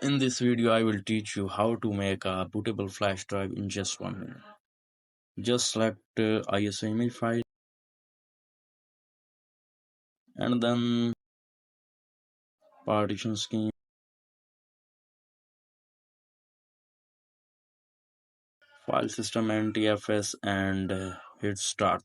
In this video, I will teach you how to make a bootable flash drive in just 1 minute. Just select ISO image file and then partition scheme, file system NTFS and hit start.